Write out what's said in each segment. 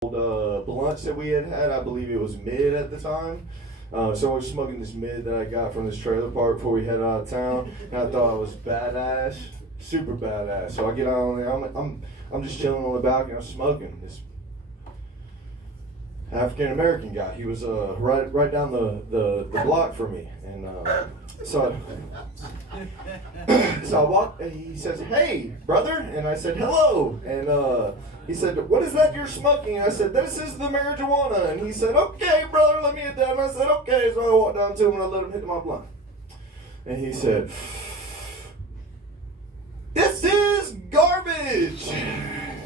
blunts that we had. I believe it was mid at the time. So I was smoking this mid that I got from this trailer park before we headed out of town, and I thought I was badass, super badass. So I get out on there. I'm just chilling on the balcony. I'm smoking. This African American guy. He was right down the block from me, and so I walked. And he says, "Hey, brother," and I said, "Hello," and he said, "What is that you're smoking?" And I said, "This is the marijuana." And he said, "Okay, brother, let me hit that." And I said, "Okay." So I walked down to him and I let him hit my blunt. And he said, "This is garbage."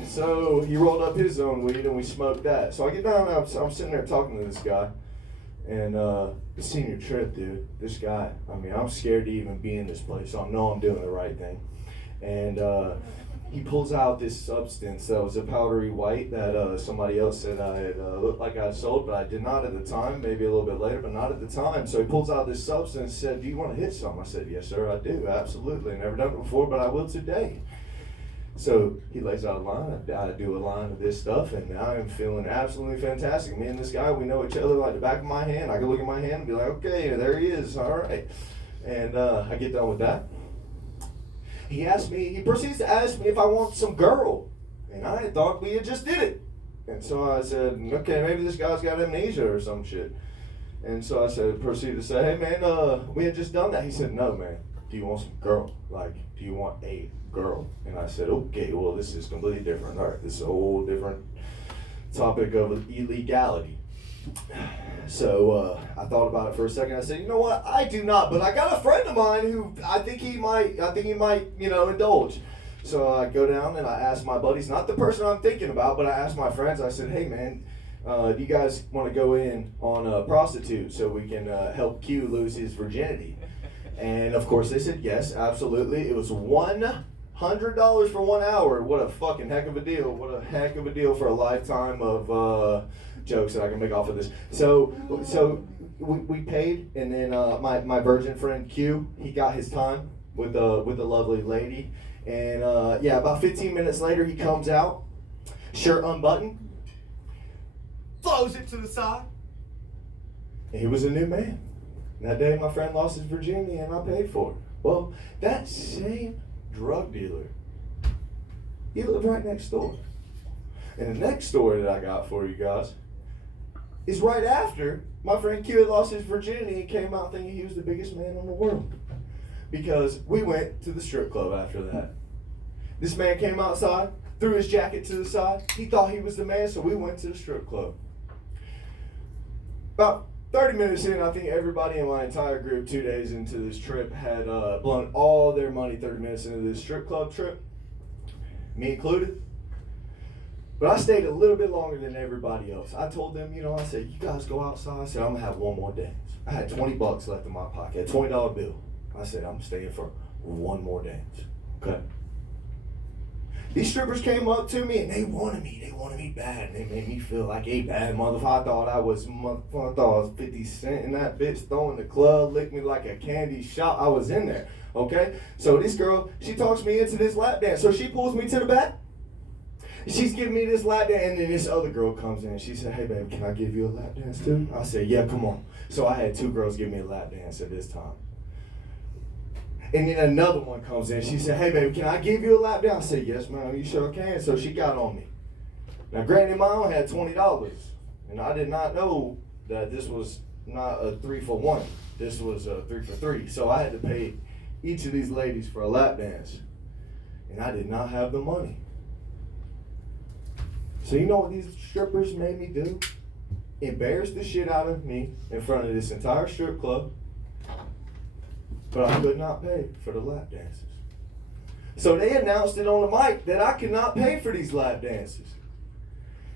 So he rolled up his own weed and we smoked that. So I get down and I'm sitting there talking to this guy. And the senior trip, dude, this guy, I mean, I'm scared to even be in this place. So I know I'm doing the right thing. And he pulls out this substance that was a powdery white that somebody else said I had looked like I sold, but I did not at the time, maybe a little bit later, but not at the time. So he pulls out this substance and said, "Do you want to hit something?" I said, "Yes, sir, I do, absolutely. Never done it before, but I will today." So he lays out a line, I do a line of this stuff, and I am feeling absolutely fantastic. Me and this guy, we know each other like the back of my hand. I can look at my hand and be like, "Okay, there he is, all right." And I get done with that. He proceeds to ask me if I want some girl. And I had thought we had just did it. And so I said, okay, maybe this guy's got amnesia or some shit. And so I proceeded to say, "Hey man, we had just done that." He said, "No man, do you want some girl? Like, do you want a girl?" And I said, "Okay, well this is completely different. All right, this is a whole different topic of illegality." So I thought about it for a second. I said, "You know what? I do not, but I got a friend of mine who I think he might, indulge." So I go down and I ask my buddies, not the person I'm thinking about, but I asked my friends. I said, "Hey man, do you guys want to go in on a prostitute so we can help Q lose his virginity?" And of course they said yes, absolutely. It was $100 for 1 hour. What a fucking heck of a deal. What a heck of a deal for a lifetime of jokes that I can make off of this. So we paid, and then my virgin friend Q, he got his time with the lovely lady. And about 15 minutes later, he comes out, shirt unbuttoned, throws it to the side, and he was a new man. And that day, my friend lost his virginity, and I paid for it. Well, that same drug dealer, he lived right next door. And the next story that I got for you guys is right after my friend Q had lost his virginity and came out thinking he was the biggest man in the world. Because we went to the strip club after that. This man came outside, threw his jacket to the side. He thought he was the man, so we went to the strip club. About 30 minutes in, I think everybody in my entire group 2 days into this trip had blown all their money 30 minutes into this strip club trip, me included. But I stayed a little bit longer than everybody else. I told them, I said, "You guys go outside." I said, "I'm going to have one more dance." I had $20 left in my pocket, a $20 bill. I said, "I'm staying for one more dance." Okay. These strippers came up to me and they wanted me bad, and they made me feel like a bad motherfucker. I thought I was 50 Cent in that bitch, throwing the club, licked me like a candy shop. I was in there, okay? So this girl, she talks me into this lap dance. So she pulls me to the back. She's giving me this lap dance, and then this other girl comes in and she said, "Hey babe, can I give you a lap dance too?" I said, "Yeah, come on." So I had two girls give me a lap dance at this time. And then another one comes in. She said, "Hey, baby, can I give you a lap dance?" I said, "Yes, ma'am, you sure can." So she got on me. Now, granted, my own had $20. And I did not know that this was not a 3-for-1. This was a 3-for-3. So I had to pay each of these ladies for a lap dance. And I did not have the money. So you know what these strippers made me do? Embarrass the shit out of me in front of this entire strip club. But I could not pay for the lap dances. So they announced it on the mic that I could not pay for these lap dances.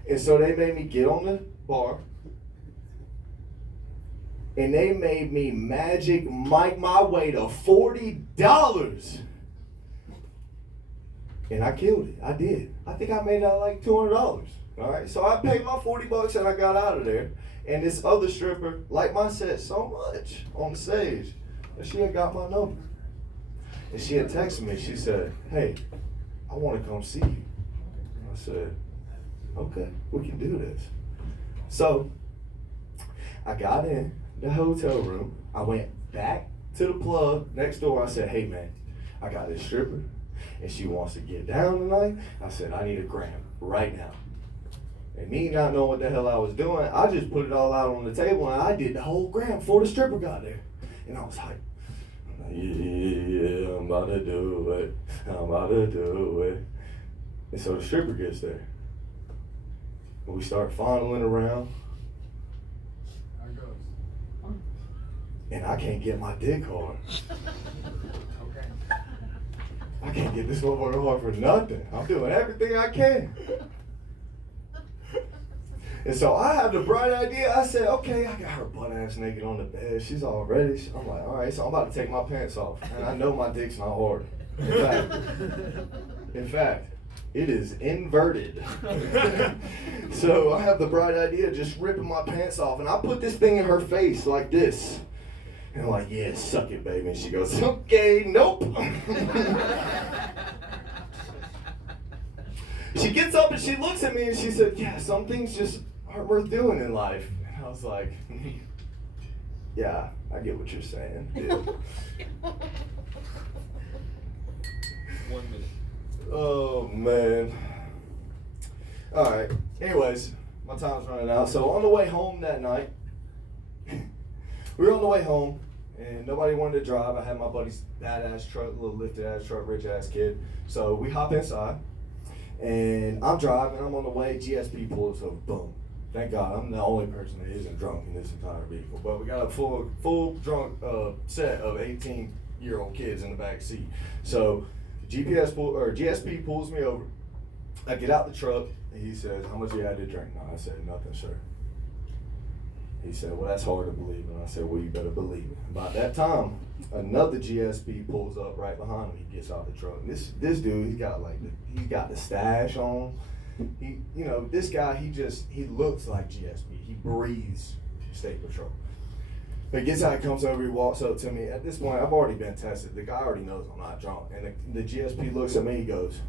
And so they made me get on the bar. And they made me Magic Mike my way to $40. And I killed it. I did. I think I made out like $200. All right. So I paid my $40 and I got out of there. And this other stripper liked my set so much on the stage that she had got my number. And she had texted me. She said, "Hey, I want to come see you." I said, okay, we can do this. So I got in the hotel room. I went back to the plug next door. I said, hey man, I got this stripper and she wants to get down tonight. I said, I need a gram right now. And me not knowing what the hell I was doing, I just put it all out on the table and I did the whole gram before the stripper got there. And I was hyped. Yeah, I'm about to do it. I'm about to do it. And so the stripper gets there. And we start fondling around. How it goes? And I can't get my dick hard. Okay. I can't get this motherfucker hard for nothing. I'm doing everything I can. And so I had the bright idea. I said, okay, I got her butt ass naked on the bed. She's all ready. I'm like, all right, so I'm about to take my pants off. And I know my dick's not hard. In fact, it is inverted. So I have the bright idea of just ripping my pants off. And I put this thing in her face like this. And I'm like, yeah, suck it, baby. And she goes, okay, nope. She gets up and she looks at me and she said, yeah, some things just aren't worth doing in life. And I was like, yeah, I get what you're saying. Yeah. 1 minute. Oh, man. All right. Anyways, my time's running out. So on the way home that night, we were on the way home, and nobody wanted to drive. I had my buddy's badass truck, little lifted ass truck, rich ass kid. So we hop inside, and I'm driving. I'm on the way. GSP pulls over. Boom. Thank God, I'm the only person that isn't drunk in this entire vehicle. But we got a full drunk set of 18-year-old kids in the back seat. So GSP pulls me over. I get out the truck, and he says, how much you had to drink? No, I said, nothing, sir. He said, well, that's hard to believe. And I said, well, you better believe it. About that time, another GSP pulls up right behind him. He gets out the truck. This dude, he's got the stash on. This guy, he looks like GSP. He breathes State Patrol. But he gets out, comes over, he walks up to me. At this point, I've already been tested. The guy already knows I'm not drunk. And the GSP looks at me, he goes,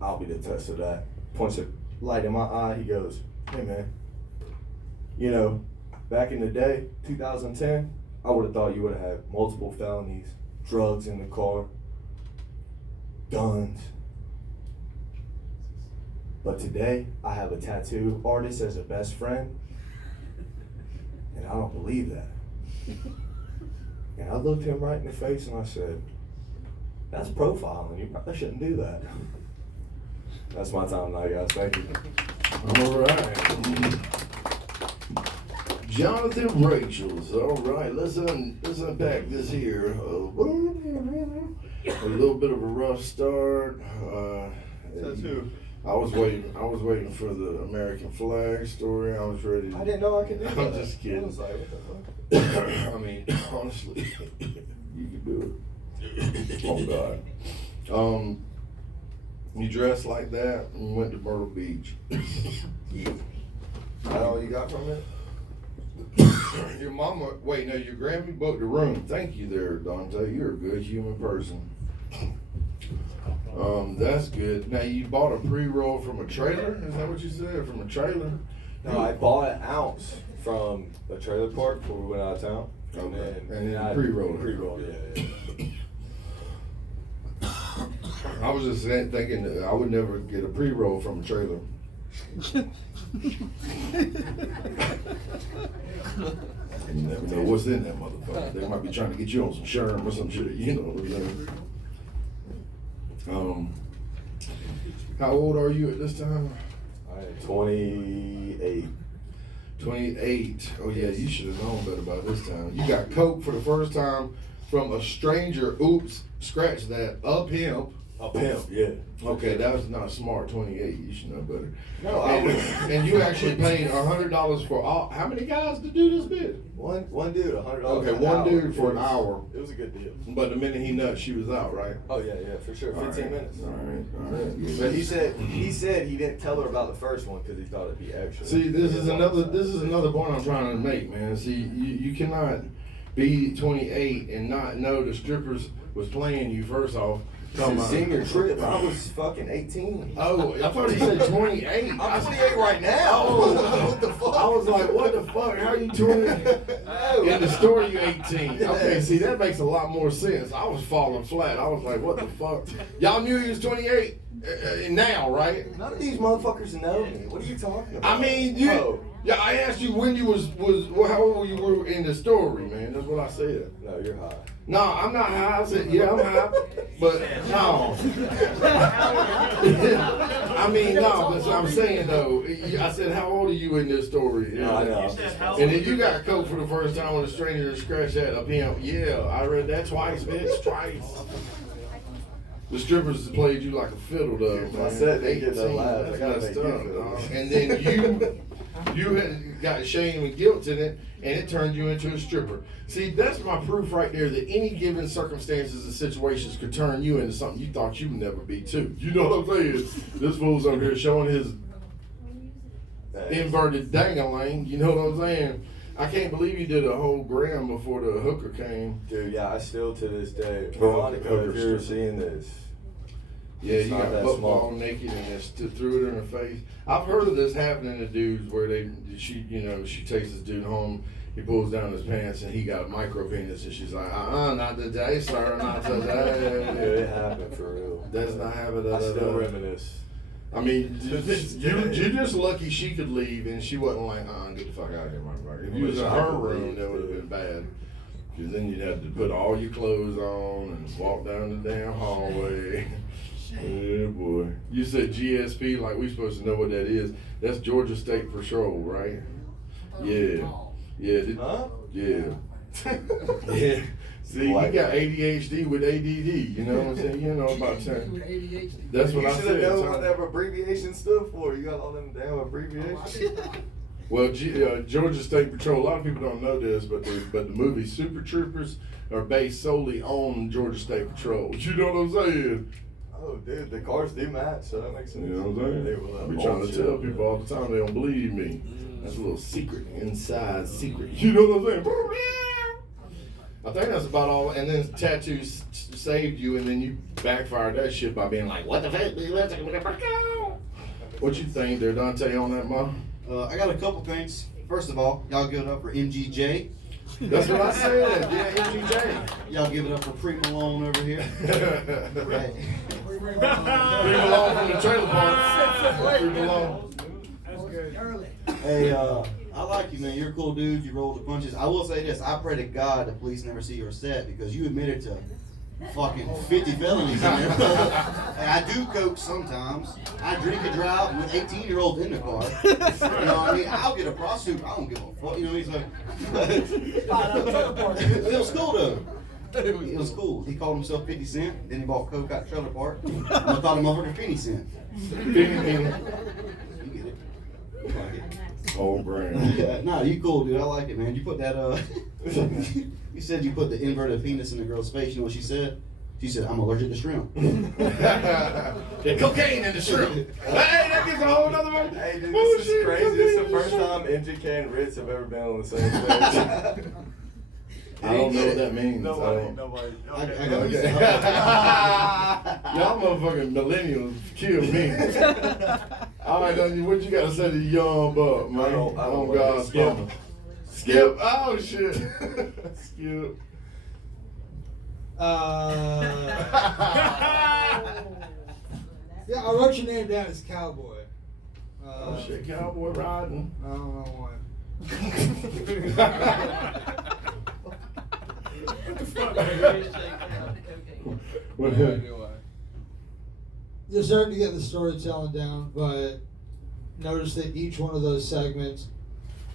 I'll be the test of that. Points a light in my eye, he goes, hey man, back in the day, 2010, I would have thought you would have had multiple felonies, drugs in the car, guns. But today, I have a tattoo artist as a best friend, and I don't believe that. And I looked him right in the face and I said, that's profiling. You probably shouldn't do that. That's my time tonight, guys. Thank you. All right. Jonathan Rachel's. All right. Let's unpack this here. A little bit of a rough start. Tattoo. I was waiting for the American flag story. I was ready. I didn't know I could do that. I'm just kidding. I was like, what the fuck? I mean, honestly, you can do it. Oh God. You dressed like that and went to Myrtle Beach. Is that all you got from it? Your mama, wait, no, your Grammy booked the room. Thank you there, Dante. You're a good human person. That's good. Now, you bought a pre-roll from a trailer? Is that what you said? From a trailer? No, I bought an ounce from a trailer park before we went out of town. Okay. And then I pre-rolled it. Pre-rolled, yeah. I was just thinking that I would never get a pre-roll from a trailer. You never know what's in that motherfucker. They might be trying to get you on some sherm or some shit, you know what I'm saying? How old are you at this time? I am 28. 28. Oh yeah, you should have known better by this time. You got coke for the first time from a stranger. Oops, scratch that. A pimp. A pimp, yeah. Okay, that was not smart. 28. You should know better. No, and you actually paid $100 for all. How many guys to do this bit? One dude, $100. Okay, an one hour. dude for an hour. It was a good deal. But the minute he nuts, she was out, right? Oh yeah, for sure. 15 minutes. All right. But he said he didn't tell her about the first one because he thought it'd be extra. See, this is another point I'm trying to make, man. See, you cannot be 28 and not know the strippers was playing you first off, Come It's on. a senior trip. I was fucking 18. Oh, I thought he said 28. I'm 28 right now. Oh, What the fuck? I was like, what the fuck? How are you 20? No. In the story, you 18. Okay, see, that makes a lot more sense. I was falling flat. I was like, what the fuck? Y'all knew he was 28 now, right? None of these motherfuckers know me. What are you talking about? I mean, you. Oh. Yeah, I asked you when you was how old you were in the story, man. That's what I said. No, you're high. No, I'm not high. I said, yeah, I'm high, but no. I mean, no, but I'm saying though, I said, how old are you in this story? No, I know. And then you got coke for the first time when a stranger scratched that up him. Yeah, I read that twice, bitch, twice. The strippers played you like a fiddle, though. I Man. said they get the 18, laughs. I that's gotta messed make up, you dog. feel. And then you had got shame and guilt in it, and it turned you into a stripper. See, that's my proof right there that any given circumstances and situations could turn you into something you thought you would never be too. You know what I'm saying? This fool's over here showing his inverted dangling. You know what I'm saying? I can't believe you did a whole gram before the hooker came. Dude, yeah, I still to this day. Oh, Monica, if you're seeing this. Yeah, It's you not got that football small. naked and just threw it in her face. I've heard of this happening to dudes where she takes this dude home, he pulls down his pants and he got a micro penis and she's like, not today, sir, not Yeah, today. it happened for real. That's not happening. I still reminisce. I mean, you're just lucky she could leave and she wasn't like, get the fuck out of here, motherfucker. If you was in her room, that would have been bad. Because then you'd have to put all your clothes on and walk down the damn hallway. Yeah, boy. You said GSP, like we supposed to know what that is. That's Georgia State Patrol, right? Yeah. Yeah. Huh? Yeah. Yeah. See, you got ADHD with ADD. You know what I'm saying? You know about time. That's what You I should have said. known what Tom. that abbreviation stood for. You got all them damn abbreviations. Well, Georgia State Patrol. A lot of people don't know this, but the movie Super Troopers are based solely on Georgia State Patrol. You know what I'm saying? Oh, dude, the cars do match, so that makes sense. You know what I'm They saying? will, I be trying to tell people all the time they don't believe me. That's a little secret, inside secret. You know what I'm saying? I think that's about all. And then tattoos saved you, and then you backfired that shit by being like, "What the fuck? What you think there, Dante, on that, Ma?" I got a couple things. First of all, y'all give it up for MGJ. That's what I said. Yeah, MGJ. Y'all give it up for Pre Malone over here. Right. Bring along from the trailer park. Bring along. Hey, I like you, man. You're a cool dude. You roll the punches. I will say this. I pray to God the police never see your set because you admitted to fucking 50 felonies in there. Hey, I do coke sometimes. I drink and drive with 18-year-olds in the car. You know what I mean? I'll get a prostitute. I don't give a fuck. You know what I mean? It was cool, though. It was cool. He called himself 50 Cent. Then he bought coke out the trailer park. And I thought him over to 50 Cent. You get it. You like it. Old brand. Yeah, nah, you cool, dude. I like it, man. You put that, you said you put the inverted penis in the girl's face. You know what she said? She said, I'm allergic to shrimp. The cocaine in the shrimp. Hey, that gets a whole nother one. Hey, dude, Oh, this shit, is crazy. cocaine This is in the first shrimp. time MGK and Ritz have ever been on the same stage. I don't know what that means. Nobody. I Okay. got Okay. Y'all motherfucking millennials kill me. All right, what you gotta say to young buck, man? I don't On know. God's Skip. promise. Skip. Oh shit. Skip. Yeah, I wrote your name down as Cowboy. Oh shit, cowboy riding. I don't know why. What? You're starting to get the storytelling down, but notice that each one of those segments,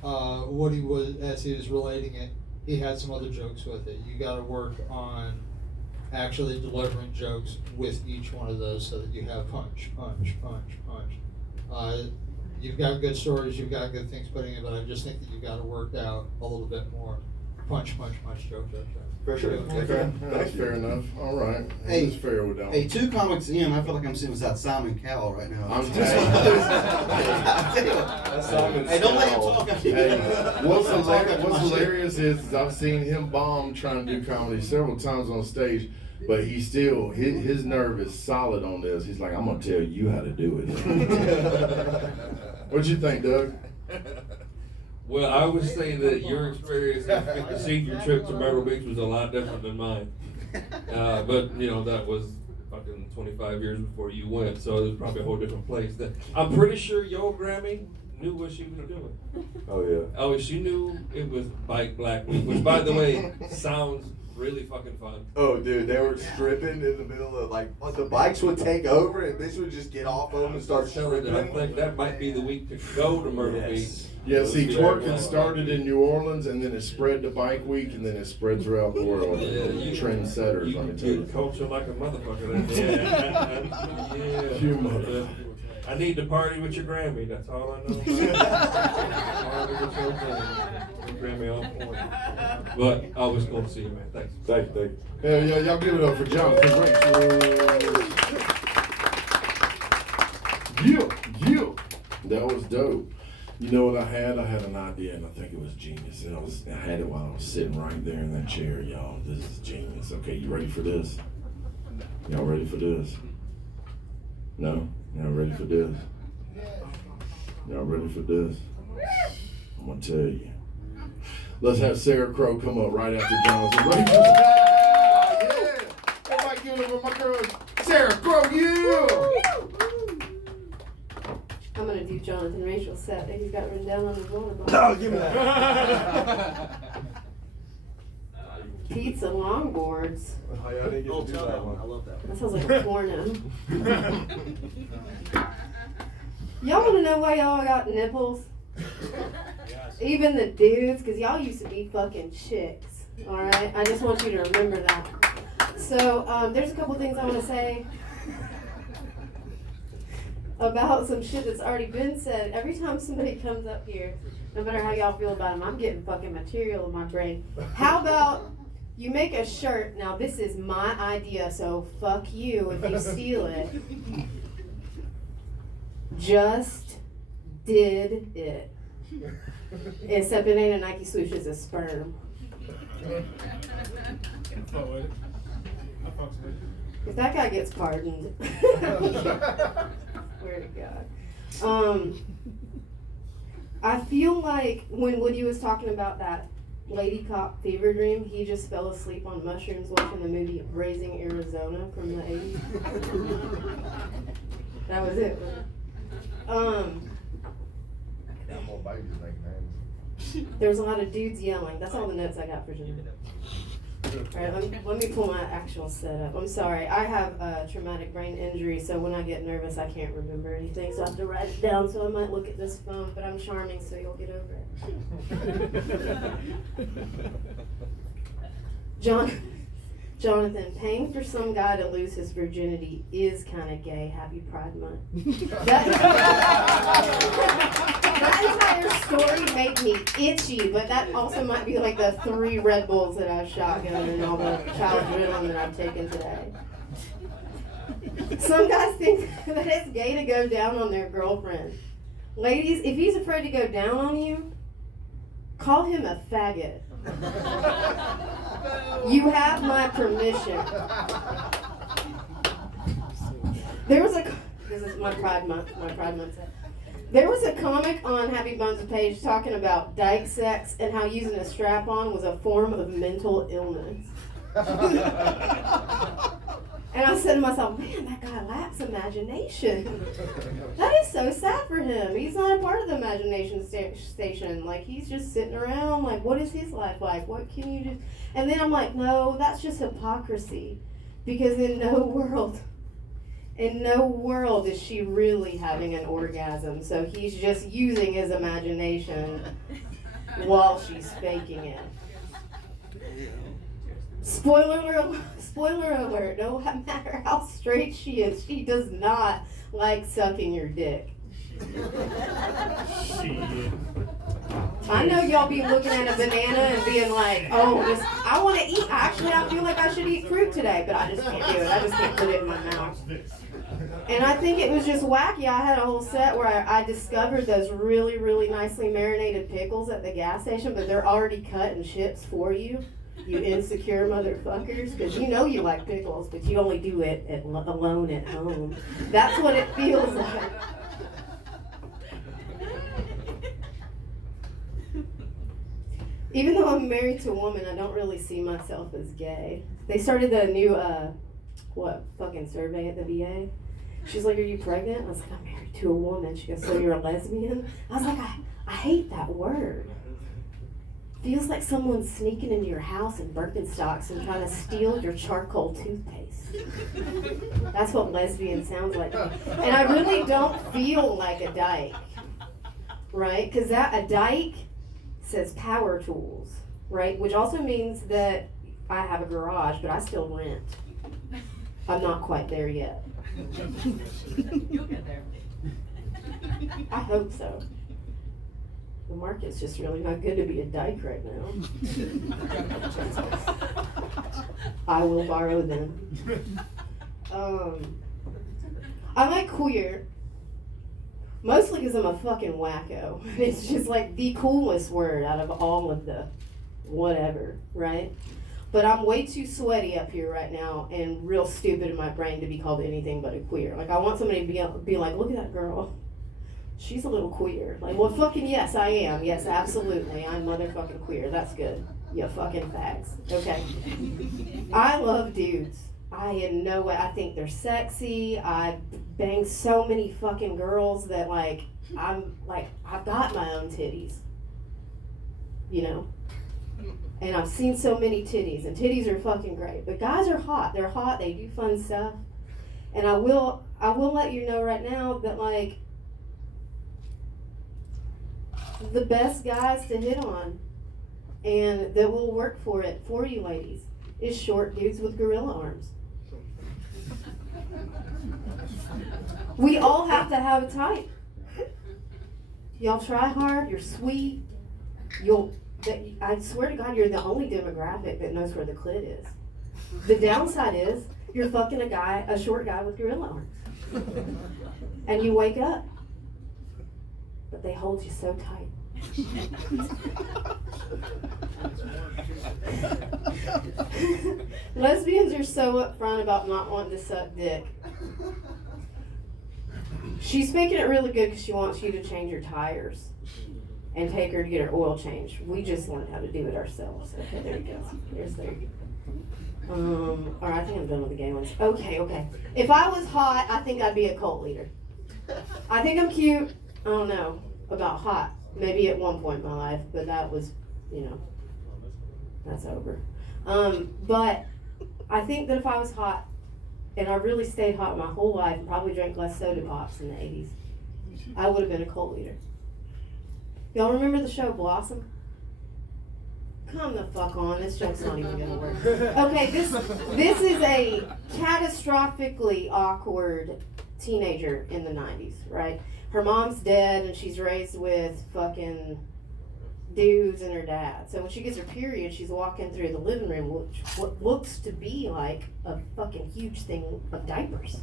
Woody was, as he was relating it, he had some other jokes with it. You got to work on actually delivering jokes with each one of those so that you have punch. You've got good stories, you've got good things putting in, but I just think that you've got to work out a little bit more punch, joke. For sure. Okay, that's fair enough. All right. Hey, That's fair with that. Hey, 2 comics in, I feel like I'm sitting beside Simon Cowell right now. I'm I telling you. tell you. That's Simon Hey, don't let him Cowell. talk. Hey, what's Don't talk after hilarious, my what's shit. hilarious is I've seen him bomb trying to do comedy several times on stage, But he's still, his nerve is solid on this. He's like, I'm going to tell you how to do it. What'd you think, Doug? Well, I would say that your experience at the senior trip to Myrtle Beach was a lot different than mine. But, you know, that was fucking 25 years before you went, so it was probably a whole different place. I'm pretty sure your Grammy knew what she was doing. Oh yeah. Oh, she knew it was Bike Black Week, which, by the way, sounds really fucking fun. Oh, dude, they were stripping in the middle of like the bikes would take over and bitch would just get off of them and start stripping. I think that might be the week to go to Myrtle Beach. Yeah, see, twerking started in New Orleans, and then it spread to Bike Week, and then it spread throughout the world. Trendsetters, You let me can tell you. get culture like a motherfucker. Yeah. You mother- I need to party with your Grammy. That's all I know. Party with your Grammy on point. But always cool to see you, man. Thanks. Thank you. Hell yeah, y'all give it up for Jonathan Rachel. Yeah. That was dope. You know what I had? I had an idea, and I think it was genius. And I had it while I was sitting right there in that chair, y'all. This is genius. Okay, you ready for this? Y'all ready for this? No? Y'all ready for this? Y'all ready for this? I'm gonna tell you. Let's have Sarah Crow come up right after Jonathan Rachel. Yeah! Everybody give it up for my girl, Sarah Crow, yeah! I'm gonna do Jonathan Rachel's set that he's got written down on his water bottle. Oh, give me that. Pizza longboards. Oh, yeah, I didn't get to do that one. I love that one. That sounds like a porno. Y'all wanna know why y'all got nipples? Even the dudes, cause y'all used to be fucking chicks. Alright? I just want you to remember that. So, there's a couple things I wanna say about some shit that's already been said. Every time somebody comes up here, no matter how y'all feel about them, I'm getting fucking material in my brain. How about you make a shirt? Now this is my idea, so fuck you if you steal it. Just did it. Except it ain't a Nike swoosh, it's a sperm. If that guy gets pardoned. Swear to God. I feel like when Woody was talking about that lady cop fever dream, he just fell asleep on mushrooms watching the movie Raising Arizona from the 80s. That was it. There's a lot of dudes yelling. That's all the notes I got for tonight. Alright, let me pull my actual setup. I'm sorry, I have a traumatic brain injury, so when I get nervous, I can't remember anything, so I have to write it down, so I might look at this phone, but I'm charming, so you'll get over it. Jonathan, paying for some guy to lose his virginity is kind of gay. Happy Pride Month. That entire story made me itchy, but that also might be like the 3 Red Bulls that I've shotgunned and all the child adrenaline that I've taken today. Some guys think that it's gay to go down on their girlfriend. Ladies, if he's afraid to go down on you, call him a faggot. You have my permission. This is my Pride Month set. There was a comic on Happy Bones page talking about dyke sex and how using a strap-on was a form of mental illness. And I said to myself, man, that guy lacks imagination. That is so sad for him. He's not a part of the imagination station. Like, he's just sitting around, like, what is his life like? What can you do? And then I'm like, no, that's just hypocrisy. Because in no world is she really having an orgasm. So he's just using his imagination while she's faking it. Spoiler alert, no matter how straight she is, she does not like sucking your dick. I know y'all be looking at a banana and being like, oh, I want to eat. Actually, I feel like I should eat fruit today, but I just can't do it. I just can't put it in my mouth. And I think it was just wacky. I had a whole set where I discovered those really, really nicely marinated pickles at the gas station, but they're already cut in chips for you. You insecure motherfuckers, because you know you like pickles, but you only do it alone at home. That's what it feels like. Even though I'm married to a woman, I don't really see myself as gay. They started a new, fucking survey at the VA. She's like, are you pregnant? I was like, I'm married to a woman. She goes, so you're a lesbian? I was like, I hate that word. Feels like someone's sneaking into your house in Birkenstocks and trying to steal your charcoal toothpaste. That's what lesbian sounds like. And I really don't feel like a dyke, right? Because a dyke says power tools, right? Which also means that I have a garage, but I still rent. I'm not quite there yet. You'll get there. I hope so. The market's just really not good to be a dyke right now. I will borrow them. I like queer. Mostly because I'm a fucking wacko. It's just like the coolest word out of all of the whatever, right? But I'm way too sweaty up here right now and real stupid in my brain to be called anything but a queer. Like, I want somebody to be like, look at that girl. She's a little queer. Like, well, fucking yes, I am. Yes, absolutely. I'm motherfucking queer. That's good. You fucking fags. Okay. I love dudes. I in no way, I think they're sexy. I bang so many fucking girls that I've got my own titties. You know? And I've seen so many titties, and titties are fucking great. But guys are hot. They're hot. They do fun stuff. And I will let you know right now that, like, the best guys to hit on and that will work for it for you ladies is short dudes with gorilla arms. We all have to have a type. Y'all try hard, you're sweet, I swear to God, you're the only demographic that knows where the clit is. The downside is you're fucking a short guy with gorilla arms. And you wake up. But they hold you so tight. Lesbians are so upfront about not wanting to suck dick. She's making it really good because she wants you to change your tires and take her to get her oil changed. We just learned how to do it ourselves. Okay, there you go. There you go. All right, I think I'm done with the gay ones. Okay. If I was hot, I think I'd be a cult leader. I think I'm cute. I don't know about hot. Maybe at one point in my life, but that was, that's over. But I think that if I was hot, and I really stayed hot my whole life and probably drank less soda pops in the 80s, I would have been a cult leader. Y'all remember the show Blossom? Come the fuck on, this joke's not even gonna work. Okay, this is a catastrophically awkward teenager in the 90s, right? Her mom's dead and she's raised with fucking dudes and her dad. So when she gets her period, she's walking through the living room, which what looks to be like a fucking huge thing of diapers.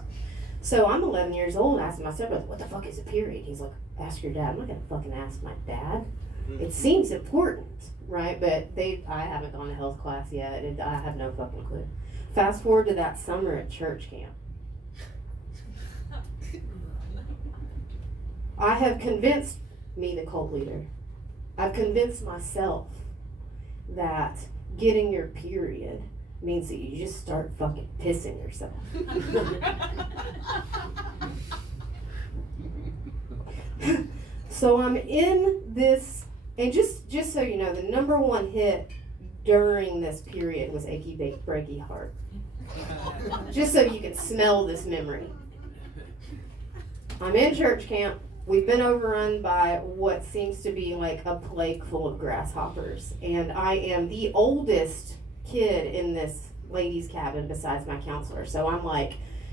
So I'm 11 years old asking my stepbrother, what the fuck is a period? He's like, ask your dad. I'm not gonna fucking ask my dad. It seems important, right? But I haven't gone to health class yet. I have no fucking clue. Fast forward to that summer at church camp. I have convinced me, the cult leader, I've convinced myself that getting your period means that you just start fucking pissing yourself. So I'm in this, and just so you know, the number one hit during this period was Achy Breaky Heart. Just so you can smell this memory. I'm in church camp. We've been overrun by what seems to be like a plague full of grasshoppers. And I am the oldest kid in this ladies' cabin besides my counselor. So I'm like,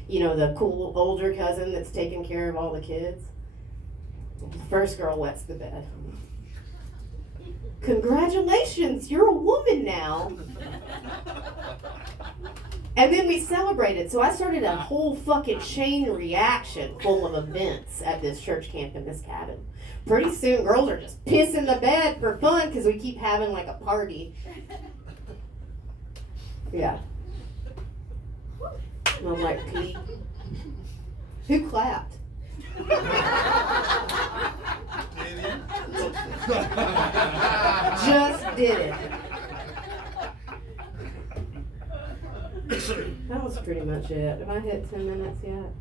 the cool older cousin that's taking care of all the kids. The first girl wets the bed. Congratulations, you're a woman now. And then we celebrated. So I started a whole fucking chain reaction full of events at this church camp in this cabin. Pretty soon, girls are just pissing the bed for fun because we keep having like a party. Yeah. Smelled like pee. Who clapped? Just did it. That was pretty much it. Have I hit 10 minutes yet?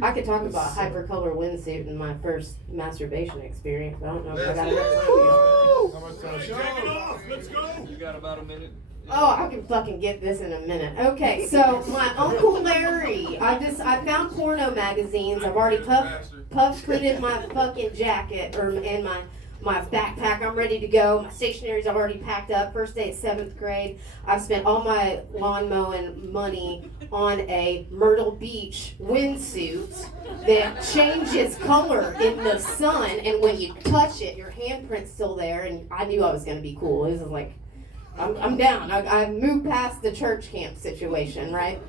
I could talk about hypercolor windsuit and my first masturbation experience, but I don't know if I got enough time. How much time? Take it off. Let's go. You got about a minute. Oh, I can fucking get this in a minute. Okay, so my Uncle Larry, I found porno magazines. I've already puff printed my fucking jacket in my backpack. I'm ready to go. My stationaries I've already packed up. First day of 7th grade. I've spent all my lawn mowing money on a Myrtle Beach windsuit that changes color in the sun, and when you touch it, your handprint's still there, and I knew I was gonna be cool. This is like, I'm down. I moved past the church camp situation, right?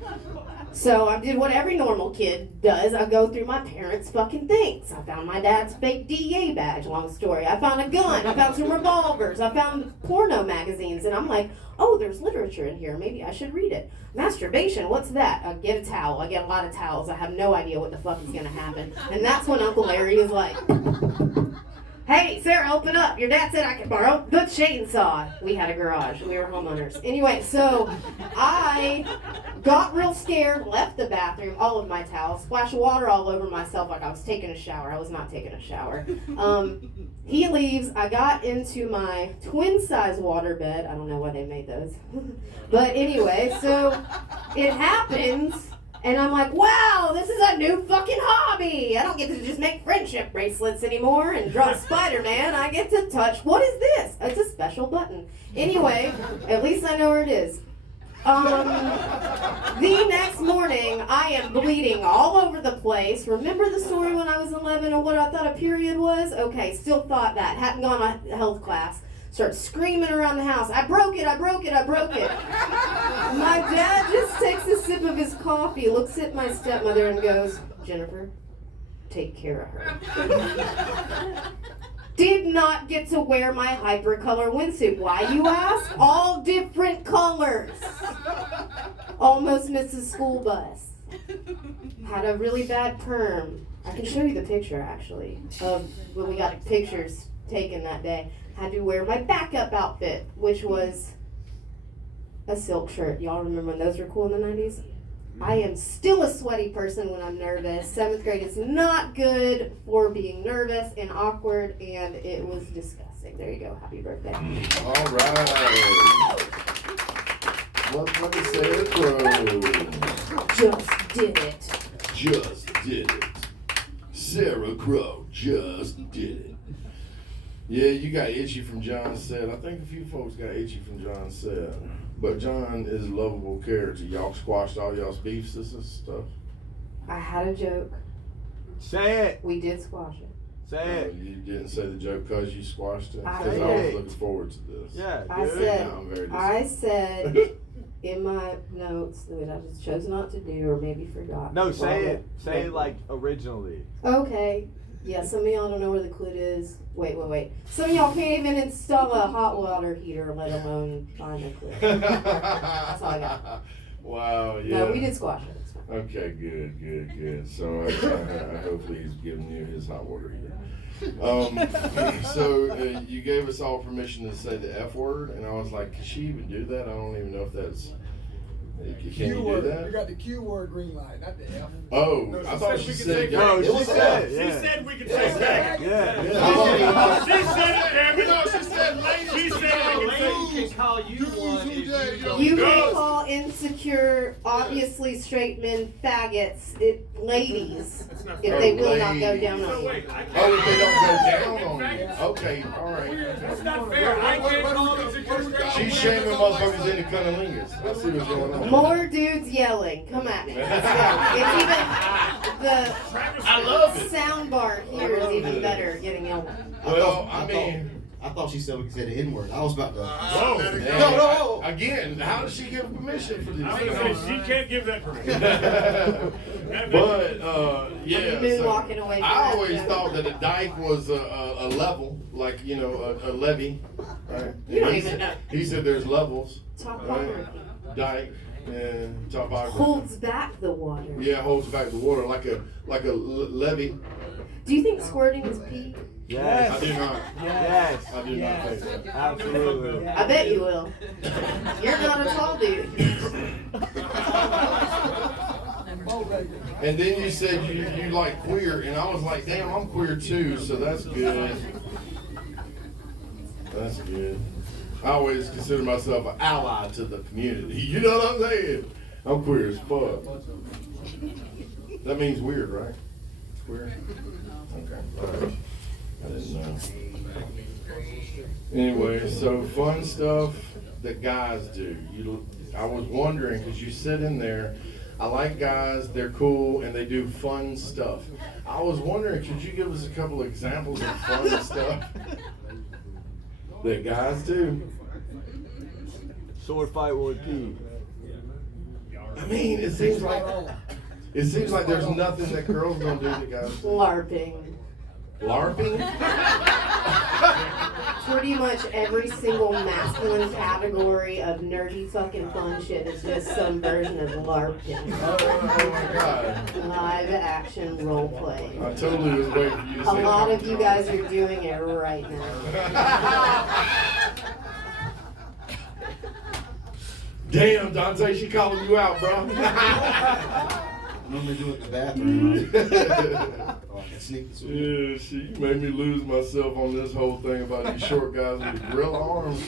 So I did what every normal kid does. I go through my parents' fucking things. I found my dad's fake DEA badge, long story. I found a gun. I found some revolvers. I found porno magazines. And I'm like, oh, there's literature in here. Maybe I should read it. Masturbation, what's that? I get a towel. I get a lot of towels. I have no idea what the fuck is going to happen. And that's when Uncle Larry is like, hey, Sarah, open up. Your dad said I could borrow the chainsaw. We had a garage. We were homeowners. Anyway, so I got real scared, left the bathroom, all of my towels, splashed water all over myself like I was taking a shower. I was not taking a shower. He leaves. I got into my twin-size water bed. I don't know why they made those. But anyway, so it happens. And I'm like, wow, this is a new fucking hobby. I don't get to just make friendship bracelets anymore and draw Spider-Man. I get to touch, what is this? It's a special button. Anyway, at least I know where it is. The next morning, I am bleeding all over the place. Remember the story when I was 11 or what I thought a period was? Okay, still thought that. Hadn't gone to health class. Start screaming around the house. I broke it, I broke it, I broke it. My dad just takes a sip of his coffee, looks at my stepmother and goes, Jennifer, take care of her. Did not get to wear my hypercolor windsuit. Why, you ask? All different colors. Almost missed a school bus. Had a really bad perm. I can show you the picture, actually, of when we got pictures taken that day. Had to wear my backup outfit, which was a silk shirt. Y'all remember when those were cool in the 90s? I am still a sweaty person when I'm nervous. 7th grade is not good for being nervous and awkward, and it was disgusting. There you go. Happy birthday. All right. Motherfucker said Crow. Just did it. Just did it. Sarah Crow just did it. Yeah, you got itchy from John's set. I think a few folks got itchy from John's set. But John is a lovable character. Y'all squashed all y'all's beefs and stuff. I had a joke. Say it. We did squash it. Say it. You didn't say the joke because you squashed it? I Because I was did. looking forward to this. Yeah. I dude. said, Now I'm very I said in my notes, which I just chose not to do or maybe forgot. No, say Well, it. Say it like originally. Okay. Yeah, some of y'all don't know where the clit is. Wait. Some of y'all can't even install a hot water heater, let alone find the clit. That's all I got. Wow, yeah. No, we did squash it. It's fine. Okay, good. So hopefully he's giving you his hot water heater. So you gave us all permission to say the F word, and I was like, can she even do that? I don't even know if that's. Can you do that? You got the Q word green light, not the F. Oh, No, I thought she said. No, it she was said. F. Yeah. She said we could take that. Yeah. Yeah. She said it, damn it. No, she said ladies. She said can we call can can call you one if You can call insecure, obviously straight men faggots, ladies, if they will not go down on No, you. wait, I can't. Oh, if they don't go down on you. Okay, all right. That's not fair. I can't call insecure straight She's shaming motherfuckers into cunnilingus. Let's see what's going on. More dudes yelling. Come at me. Let's go. It's even I love it. the sound bar here is even better getting yelled. Well, I mean. I thought she said we could say the N-word. I was about to. Whoa, No, no. Again, how does she give permission for this? I was gonna say, she can't give that permission. But yeah, You've been so walking away from I that always joke. thought that a dike was a level, like a levee. Right? You don't And even know. He said there's levels. Top Right. monarchy. dike and topography. Holds back the water. Yeah, holds back the water like a levee. Do you think squirting is pee? Yes. I do not. Yes. I do not think so. Absolutely. I bet you will. You're not a tall dude. And then you said you like queer, and I was like, damn, I'm queer too, so that's good. That's good. I always consider myself an ally to the community. You know what I'm saying? I'm queer as fuck. That means weird, right? Queer? Okay. All right. I didn't know. Anyway, so fun stuff that guys do. I was wondering, because you sit in there, I like guys, they're cool, and they do fun stuff. I was wondering, could you give us a couple of examples of fun stuff that guys do? Sword fight with pee. I mean, it seems like there's nothing that girls don't do that guys do. LARPing. LARPing? Pretty much every single masculine category of nerdy fucking fun shit is just some version of LARPing. Oh my god. Live action role playing. I totally was waiting for you to A say lot that. of you guys are doing it right now. Damn, Dante, she calling you out, bro. I normally do it in the bathroom. Oh, I can sneak this one. Yeah, you made me lose myself on this whole thing about these short guys with the gorilla arms.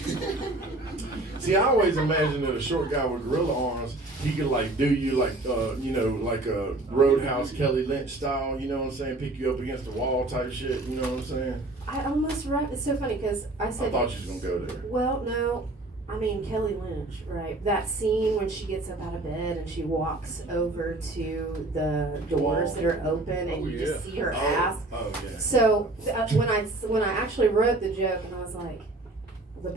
See, I always imagined that a short guy with gorilla arms, he could like do you like, like a Roadhouse Kelly Lynch style, you know what I'm saying? Pick you up against the wall type shit, you know what I'm saying? I almost right. It's so funny because I said. I thought you was gonna go there. Well, no. I mean, Kelly Lynch, right? That scene when she gets up out of bed and she walks over to the doors that are open and you just see her ass. Oh, yeah. So when I actually wrote the joke and I was like, the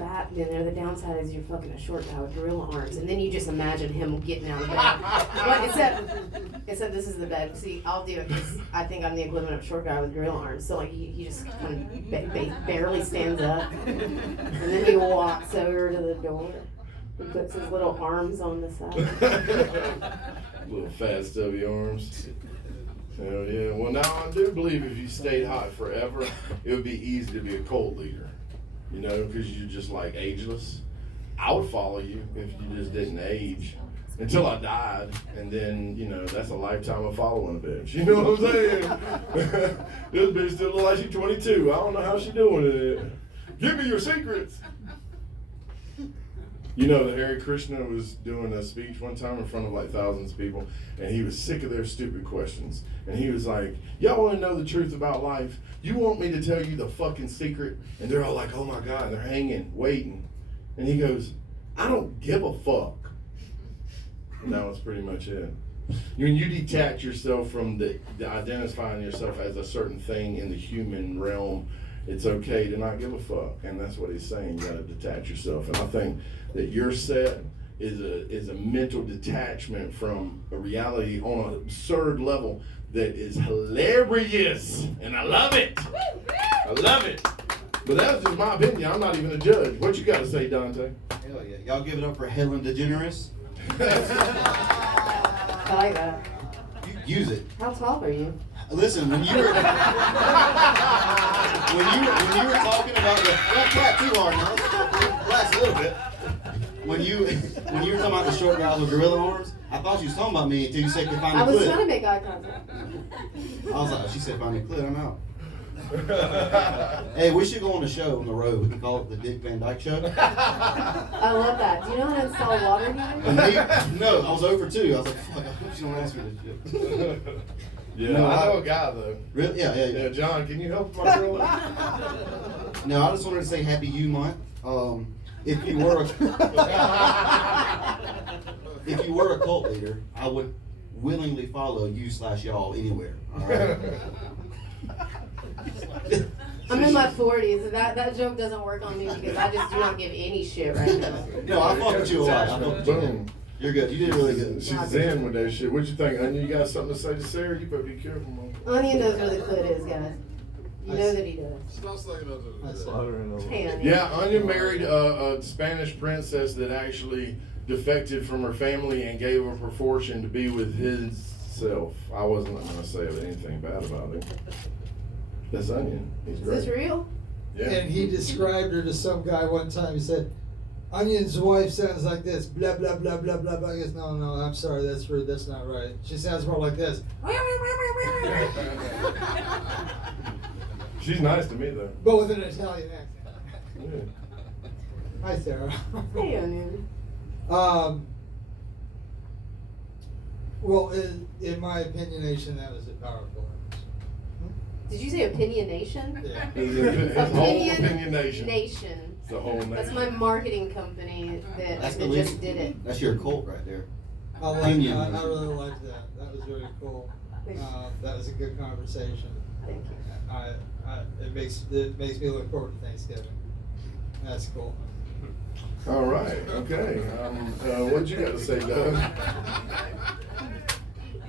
downside is you're fucking a short guy with gorilla arms, and then you just imagine him getting out of bed. But except this is the bed. See, I'll do it because I think I'm the equivalent of a short guy with gorilla arms. So like he just kind of barely stands up, and then he walks over to the door. He puts his little arms on the side. Little fat stubby arms. Hell yeah. Well, now I do believe if you stayed hot forever, it would be easy to be a cult leader. You know, because you're just like ageless. I would follow you if you just didn't age until I died, and then that's a lifetime of following a bitch. You know what I'm saying? This bitch still look like she's 22. I don't know how she doing it. Give me your secrets. You know that Hare Krishna was doing a speech one time in front of like thousands of people, and he was sick of their stupid questions. And he was like, y'all want to know the truth about life? You want me to tell you the fucking secret? And they're all like, oh my God, they're hanging, waiting. And he goes, I don't give a fuck. And that was pretty much it. When you detach yourself from the identifying yourself as a certain thing in the human realm, it's okay to not give a fuck. And that's what he's saying. You gotta detach yourself. And I think that your set is a mental detachment from a reality on an absurd level that is hilarious. And I love it. I love it. But that's just my opinion. I'm not even a judge. What you gotta say, Dante? Hell yeah. Y'all give it up for Helen DeGeneres? I like that. Use it. How tall are you? Listen, when you were talking about the don't clap too hard now. Relax a little bit. When you were talking about the short guys with gorilla arms, I thought you was talking about me until you said you find I the was clit. trying to make eye contact. I was like, she said find the clit, I'm out. Hey, we should go on a show on the road. We can call it the Dick Van Dyke Show. I love that. Do you know how to install water heater? No, I was over 2. I was like, fuck, I hope she don't ask me this shit. Yeah, No, I know a guy though. Really? Yeah. Yeah, John, can you help my girl? No, I just wanted to say Happy You Month. If you were a cult leader, I would willingly follow you/y'all anywhere. All right. I'm in my 40s, and that joke doesn't work on me because I just do not give any shit right now. No, I fuck with you a lot. I fuck with you. Boom. You're good. You did really good. She's zen with that shit. What you think, Onion? You got something to say to Sarah? You better be careful, man. Onion knows where the clit is, guys. You know that he does. Hey, Onion. Yeah, Onion married a Spanish princess that actually defected from her family and gave up her fortune to be with his self. I wasn't going to say anything bad about him. That's Onion. He's Is great. this real? Yeah. And he described her to some guy one time. He said, Onion's wife sounds like this, blah, blah, blah, blah, blah, blah. He goes, no, I'm sorry, that's rude, that's not right. She sounds more like this. She's nice to me, though. But with an Italian accent. Yeah. Hi, Sarah. Hey, Onion. Well, in my opinionation, that was a powerful episode. Did you say opinionation? Yeah. His whole opinionation. Nation. The whole nation. That's my marketing company that That's the just least- did it. That's your cult right there. I really liked that. That was very cool. That was a good conversation. Thank you. It makes me look forward to Thanksgiving. That's cool. All right. Okay. What you got to say, Doug?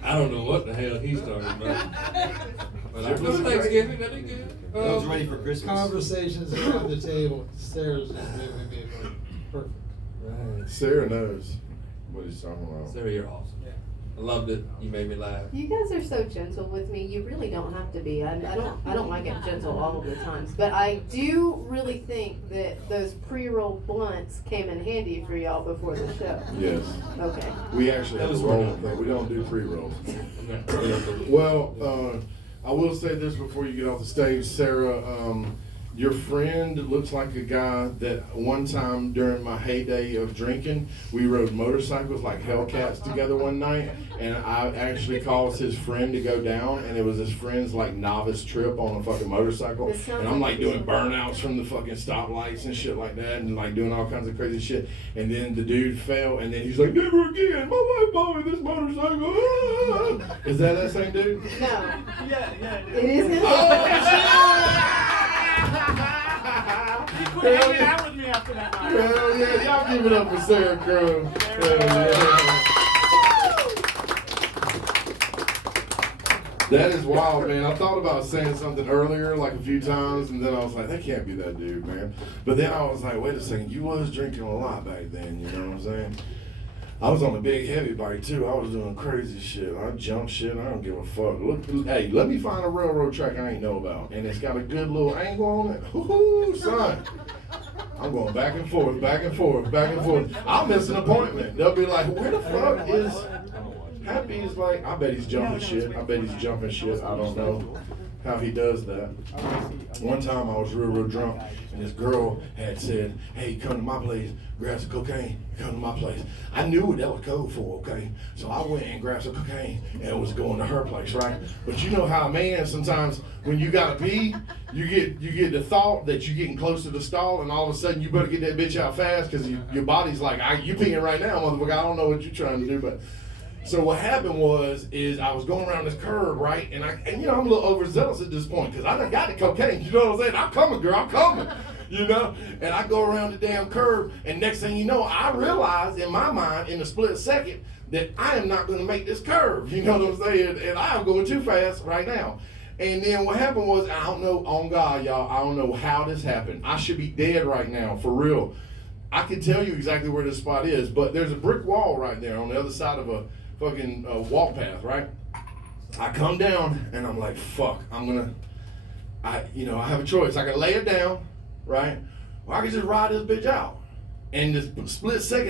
I don't know what the hell he's talking about. But I was Thanksgiving, that'd be good. I was ready for Christmas. Conversations around the table. Sarah's just moving me perfect. Right. Sarah knows what he's talking about. Sarah, you're awesome. Yeah. I loved it. You made me laugh. You guys are so gentle with me. You really don't have to be. I don't like it gentle all of the times, but I do really think that those pre-roll blunts came in handy for y'all before the show. Yes. Okay. We actually have a roll thing. We don't do pre-rolls. Well, I will say this before you get off the stage, Sarah. Your friend looks like a guy that one time during my heyday of drinking, we rode motorcycles like Hellcats together one night, and I actually caused his friend to go down, and it was his friend's like novice trip on a fucking motorcycle, and I'm like doing burnouts from the fucking stoplights and shit like that, and like doing all kinds of crazy shit, and then the dude fell, and then he's like, never again, my wife bought me this motorcycle. Ah! Is that same dude? No. Yeah. It is him. He quit hanging out with me after that night. Hell yeah, y'all give it up for Sarah Crow. Hell yeah. That is wild, man. I thought about saying something earlier, like a few times, and then I was like, that can't be that dude, man. But then I was like, wait a second, you was drinking a lot back then, you know what I'm saying? I was on a big heavy bike too. I was doing crazy shit. I jumped shit. I don't give a fuck. Look, hey, let me find a railroad track I ain't know about, and it's got a good little angle on it. Woo, son. I'm going back and forth, back and forth, back and forth. I'll miss an appointment. They'll be like, where the fuck is Happy? Is like, I bet he's jumping shit. I bet he's jumping shit. I don't know how he does that. One time I was real drunk, and this girl had said, hey, come to my place, grab some cocaine, come to my place. I knew what that was code for, okay? So I went and grabbed some cocaine, and it was going to her place, right? But you know how a man, sometimes when you gotta pee, you get the thought that you're getting close to the stall, and all of a sudden you better get that bitch out fast, because your body's like, you peeing right now, motherfucker, I don't know what you're trying to do, but... So what happened is I was going around this curve, right? And you know, I'm a little overzealous at this point because I done got the cocaine. You know what I'm saying? I'm coming, girl. I'm coming. You know? And I go around the damn curve, and next thing you know, I realize in my mind, in a split second, that I am not going to make this curve. You know what I'm saying? And I am going too fast right now. And then what happened was, I don't know, on God, y'all, I don't know how this happened. I should be dead right now, for real. I can tell you exactly where this spot is, but there's a brick wall right there on the other side of a fucking walk path, right? I come down and I'm like, fuck, I have a choice. I can lay it down, right? Or I can just ride this bitch out. And this split second,